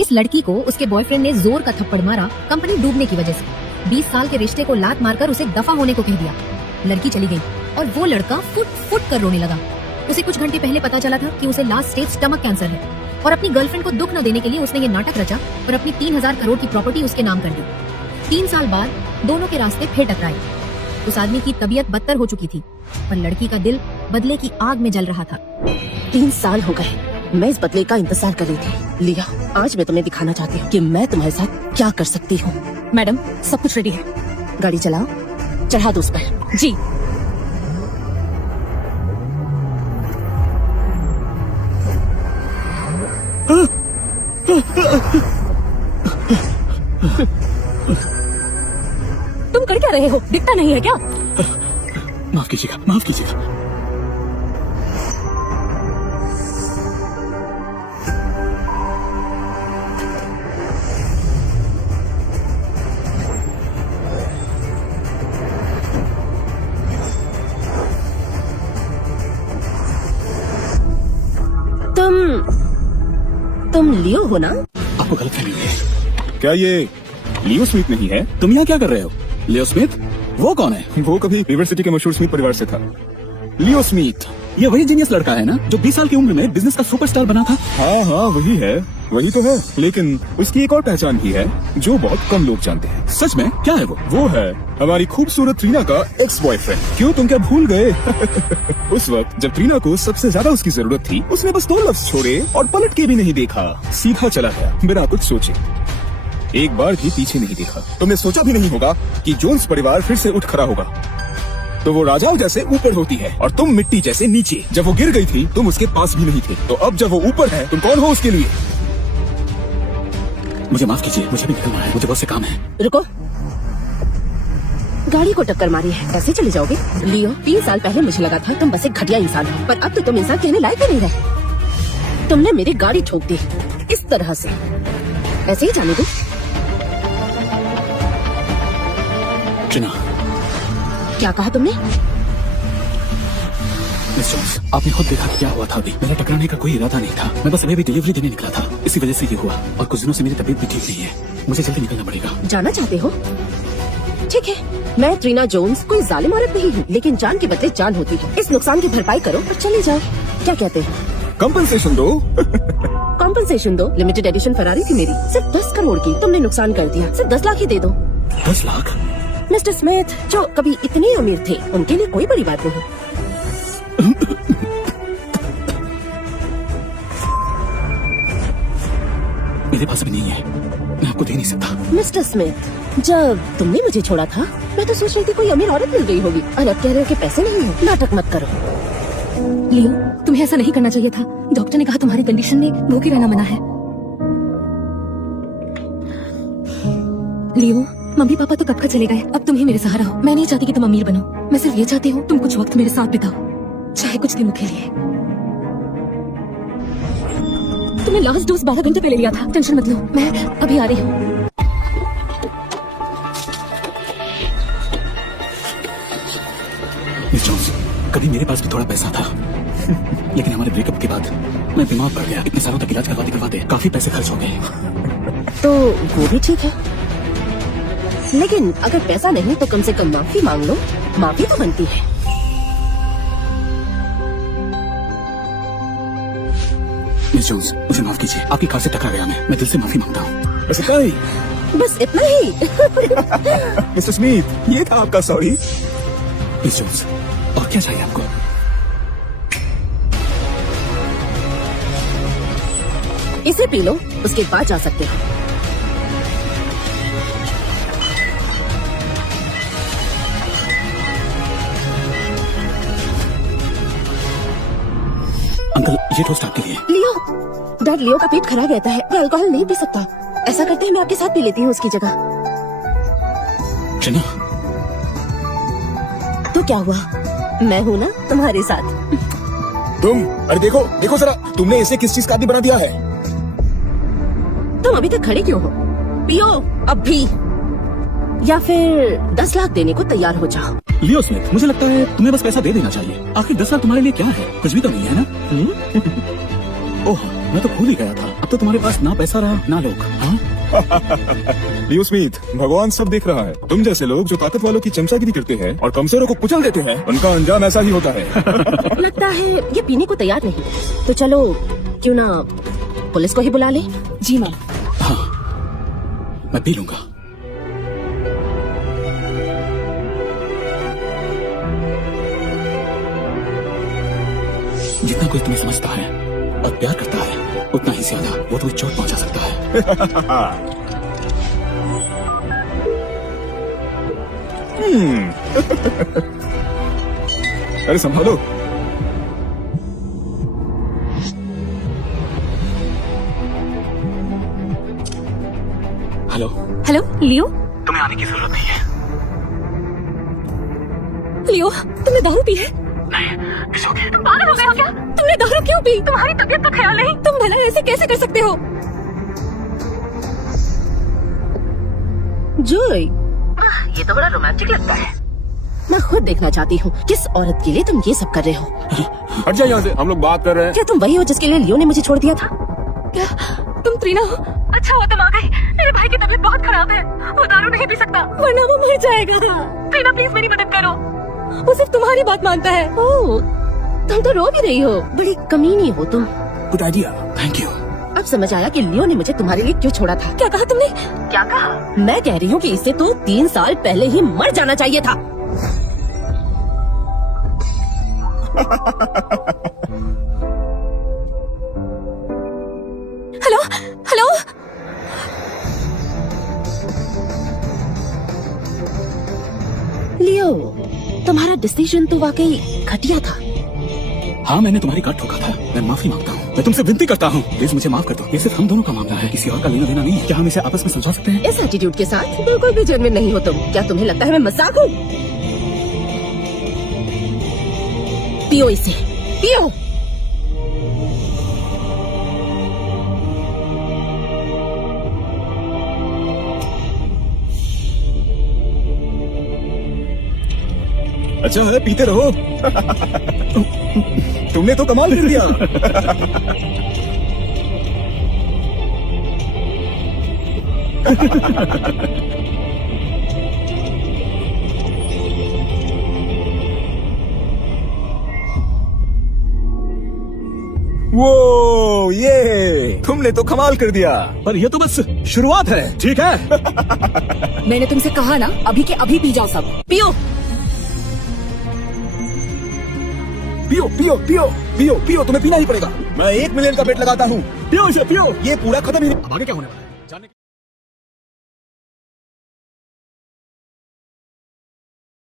इस लड़की को उसके बॉयफ्रेंड ने जोर का थप्पड़ मारा कंपनी डूबने की वजह से। 20 साल के रिश्ते को लात मारकर उसे दफा होने को कह दिया। लड़की चली गई और वो लड़का फुट फुट कर रोने लगा। उसे कुछ घंटे पहले पता चला था कि उसे लास्ट स्टेज स्टमक कैंसर है और अपनी गर्लफ्रेंड को दुख न देने के लिए उसने ये नाटक रचा और अपनी 3000 करोड़ की प्रॉपर्टी उसके नाम कर दी। 3 साल बाद दोनों के रास्ते फिर टकराए। उस आदमी की तबीयत बदतर हो चुकी थी और लड़की का दिल बदले की आग में जल रहा था। 3 साल हो गए मैं इस बदले का इंतजार कर रही थी। लिया, आज मैं तुम्हें दिखाना चाहती हूँ कि मैं तुम्हारे साथ क्या कर सकती हूँ। मैडम, सब कुछ रेडी है। गाड़ी चलाओ, चढ़ा दो उस पर। जी। तुम कर क्या रहे हो? दिखता नहीं है क्या? माफ कीजिएगा, माफ कीजिएगा। तुम लियो हो ना? आपको गलतफहमी हुई है। क्या ये लियो स्मिथ नहीं है? तुम यहाँ क्या कर रहे हो? लियो स्मिथ? वो कौन है? वो कभी रिवर सिटी के मशहूर स्मिथ परिवार से था। लियो स्मिथ ये वही जीनियस लड़का है ना जो 20 साल की उम्र में बिजनेस का सुपरस्टार बना था? हाँ हाँ, वही है, वही तो है। लेकिन उसकी एक और पहचान भी है जो बहुत कम लोग जानते हैं। सच में? क्या है वो? वो है हमारी खूबसूरत ट्रीना का एक्स बॉयफ्रेंड। क्यों, तुम क्या भूल गए? उस वक्त जब ट्रीना को सबसे ज्यादा उसकी जरूरत थी, उसने बस 2 लफ्ज छोड़े और पलट के भी नहीं देखा, सीधा चला गया बिना कुछ सोचे। एक बार भी पीछे नहीं देखा। तुमने सोचा भी नहीं होगा कि जोन्स परिवार फिर से उठ खड़ा होगा। तो वो राजाओं जैसे ऊपर होती है और तुम मिट्टी जैसे नीचे। जब वो गिर गई थी तुम उसके पास भी नहीं थे, तो अब जब वो ऊपर है तुम कौन हो उसके लिए? मुझे माफ कीजिए, मुझे भी निकलना है, मुझे बहुत से काम है। रुको, गाड़ी को टक्कर मारी है, ऐसे चले जाओगे? लियो, 3 साल पहले मुझे लगा था तुम बस एक घटिया इंसान हो, पर अब तो तुम इंसान कहने लायक ही नहीं रहे। तुमने मेरी गाड़ी ठोक दी इस तरह से। ऐसे ही जाने दो। ट्रीना, क्या कहा तुमने? मिस जोन्स, आपने खुद देखा कि क्या हुआ था अभी। मेरा टकराने का कोई इरादा नहीं था, मैं बस अभी डिलीवरी देने निकला था, इसी वजह से ये हुआ। और कुछ दिनों से मेरी तबीयत भी ठीक नहीं है, मुझे जल्दी निकलना पड़ेगा। जाना चाहते हो? ठीक है, मैं ट्रीना जोन्स कोई जालिम औरत नहीं हूँ, लेकिन जान के बदले जान होती है। इस नुकसान की भरपाई करो और चले जाओ। क्या कहते हैं? कंपनसेशन दो। कॉम्पनसेशन दो? लिमिटेड एडिशन फरारी थी मेरी, सिर्फ 10 करोड़ की। तुमने नुकसान कर दिया, सिर्फ 10 लाख ही दे दो। 10 लाख? मिस्टर स्मिथ, जो कभी इतने अमीर थे, उनके लिए कोई बड़ी बात नहीं। मेरे पास भी नहीं है, मैं आपको दे नहीं सकता। मिस्टर स्मिथ, जब तुमने मुझे छोड़ा था मैं तो सोच रही थी कोई अमीर औरत मिल गई होगी, और अब कह रहे हो कि पैसे नहीं है। नाटक मत करो। लियो, तुम्हें ऐसा नहीं करना चाहिए था। डॉक्टर ने कहा तुम्हारी कंडीशन में भूखे रहना मना है। लियो, मम्मी पापा तो कब का चले गए, अब तुम ही मेरे सहारा हो। मैं नहीं चाहती कि तुम अमीर बनो, मैं सिर्फ ये चाहती हूँ तुम कुछ वक्त मेरे साथ बिताओ, चाहे कुछ दिनों के लिए। तुमने लास्ट डोज 12 घंटे पहले लिया था। टेंशन मत लो, मैं अभी आ रही हूँ। मिस जोन्स, कभी मेरे पास भी थोड़ा पैसा था, लेकिन हमारे ब्रेकअप के बाद मैं बीमार पड़ गया। इतने सालों तक इलाज करवाते काफी पैसे खर्च हो गए। तो वो भी ठीक है, लेकिन अगर पैसा नहीं तो कम से कम माफी मांग लो, माफी तो बनती है। मिस जोन्स, मुझे माफ कीजिए, आपकी कार से टकरा गया मैं दिल से माफी मांगता हूँ। बस इतना ही? बस इतना ही? मिस्टर स्मिथ, ये था आपका सॉरी। मिस जोन्स, और क्या चाहिए आपको? इसे पी लो, उसके बाद जा सकते हो। अंकल, ये टोस्ट आपके लिए। लियो, डैड, लियो का पेट खराब रहता है, मैं अल्कोहल नहीं पी सकता। ऐसा करते हैं मैं आपके साथ पी लेती हूँ उसकी जगह। ट्रीना, तो क्या हुआ, मैं हूँ ना तुम्हारे साथ। तुम, अरे देखो देखो जरा, तुमने इसे किस चीज का आदी बना दिया है? तुम अभी तक खड़े क्यों हो? पियो अब भी, या फिर 10 लाख देने को तैयार हो जाओ। लियो स्मिथ, मुझे लगता है तुम्हें बस पैसा दे देना चाहिए। आखिर 10 लाख तुम्हारे लिए क्या है, कुछ भी तो नहीं है ना? ओह, मैं तो भूल ही गया था। अब तो तुम्हारे पास ना पैसा रहा ना लोग। हाँ? लियो स्मिथ, भगवान सब देख रहा है। तुम जैसे लोग जो ताकत वालों की चमचागिरी करते हैं और कमजोरों को कुचल देते हैं, उनका अंजाम ऐसा ही होता है। लगता है ये पीने को तैयार नहीं, तो चलो क्यों ना पुलिस को ही बुला ले। जी मैम। हाँ, मैं पी लूंगा। जितना कोई तुम्हें समझता है और प्यार करता है, उतना ही ज्यादा वो तुम्हें चोट पहुंचा सकता है। अरे संभालो। हेलो। हेलो लियो। तुम्हें आने की जरूरत नहीं है। लियो, तुमने दारू पी है? नहीं, पिसोगे। तुम पागल हो गए हो क्या? तुमने दारू क्यों पी? तुम्हारी तबीयत का ख्याल नहीं। तुम भला ऐसे कैसे कर सकते हो? जोई, ये तो बड़ा रोमांटिक लगता है। मैं खुद देखना चाहती हूँ किस औरत के लिए तुम ये सब कर रहे हो। हट जाओ यहाँ से, हम लोग बात कर रहे हैं। क्या तुम वही हो जिसके लिए लियो ने मुझे छोड़ दिया था? क्या तुम ट्रीना हो? अच्छा हुआ तुम आ गई। मेरे भाई की तबीयत बहुत खराब है, वो दारू नहीं पी सकता वरना वो मर जाएगा। ट्रीना प्लीज मेरी मदद करो, वो सिर्फ तुम्हारी बात मानता है। ओह, तुम तो रो भी रही हो। बड़ी कमीनी हो तुम। Good idea, thank you. अब समझ आया कि लियो ने मुझे तुम्हारे लिए क्यों छोड़ा था। क्या कहा तुमने? क्या कहा? मैं कह रही हूँ कि इससे तो 3 साल पहले ही मर जाना चाहिए था। Hello hello. लियो, तुम्हारा डिसीजन तो वाकई घटिया था। हाँ, मैंने तुम्हारी गांठ ठोका था। मैं माफी मांगता हूँ। मैं तुमसे विनती करता हूँ, प्लीज मुझे माफ कर दो। ये सिर्फ हम दोनों का मामला है, किसी और का लेना देना नहीं है। क्या हम इसे आपस में समझा सकते हैं? इस एटीट्यूड के साथ बिल्कुल भी जेन्युइन नहीं हो तुम। क्या तुम्हें लगता है मैं मजाक हूँ? पियो इसे, पियो। अच्छा है, पीते रहो। तुमने तो कमाल कर दिया। वो ये तुमने तो कमाल कर दिया। पर ये तो बस शुरुआत है, ठीक है? मैंने तुमसे कहा ना, अभी के अभी पी जाओ सब। पियो। पियो पियो पियो पियो पियो, तुम्हें पीना ही पड़ेगा। मैं 1 मिलियन का बेट लगाता हूँ। पियो इसे, पियो। ये पूरा खत्म ही नहीं। आगे क्या होने वाला है?